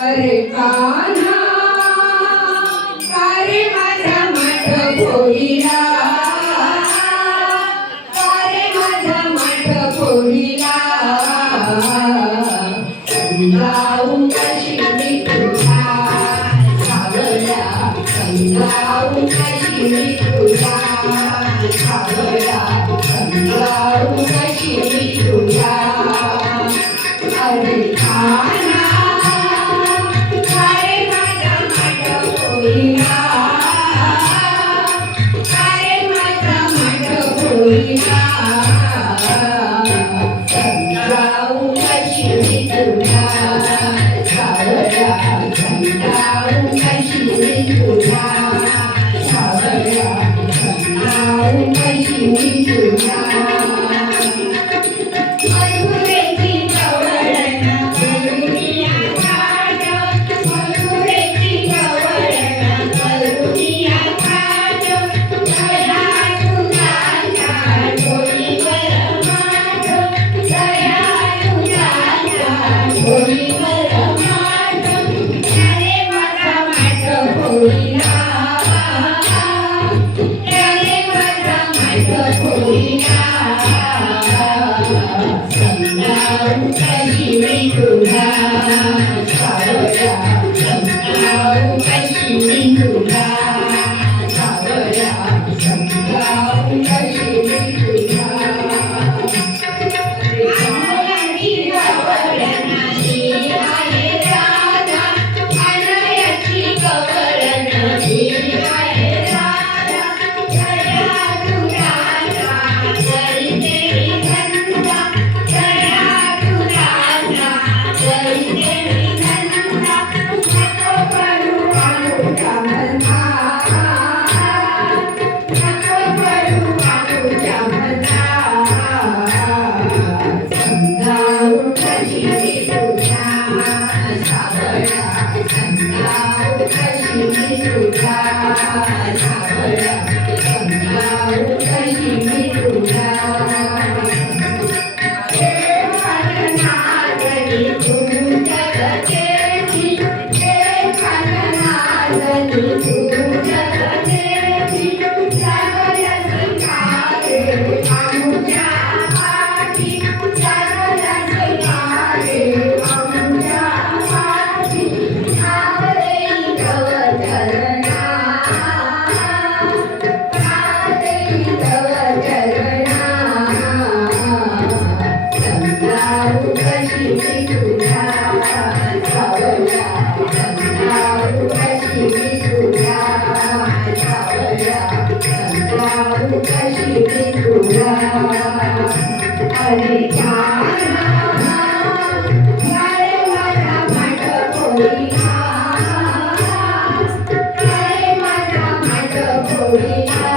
अरे कान्हा कारे माझा माठ पोळीला, कारे माझा माठ पोळीला, समजावून कशी मी तुला सावळ्या, समजावून कशी मी तुला सावळ्या, समजावून कशी मी तुला. अरे कान्हा कारे माझा माठ पोळीला, कारे माझा माठ पोळीला, समजावून कशी मी तुला सावळ्या, समजावून कशी मी तुला सावळ्या, समजावून कशी मी तुला. मधुरेची गवळण करुनिया घाट, मधुरेची गवळण करुनिया घाट, दया तुझ्या डोळीवर माठ, दया तुझ्या डोळीवर माठ. त्याने माझा माठ पोळीला, त्याने माझा माठ पोळीला, समजावून कशी मी तुला सावळ्या, समजावून कशी मी तुला सावळ्या, समजावून कशी मी तुला. अनयाची गवळण ही आहे राधा, अनयाची गवळण ही आहे राधा, दया तुझ्या करते धंदा, दया तुझ्या करते धंदा. नको करू बाळूचा म्हणा, नको करू बाळूचा म्हणा, समजावून कशी मी तुला सावळ्या, समजावून कशी मी तुला सावळ्या, समजावून कशी मी तुला. देवानागरी जगदेवी, देवानागरी जगदेवी, सगळ सिंगारे आमच्या पाठी, सगळ सिंगारे आमच्या पाठी. सावरे गवचरणा, सावरे गवचरणा, समजावून कशी मी तुला सावळ्या, समजावून कशी मी तुला सावळ्या, समजावून कशी मी तुला. अरे कान्हा कारे माझा माठ पोळीला, कारे माझा माठ पोळीला,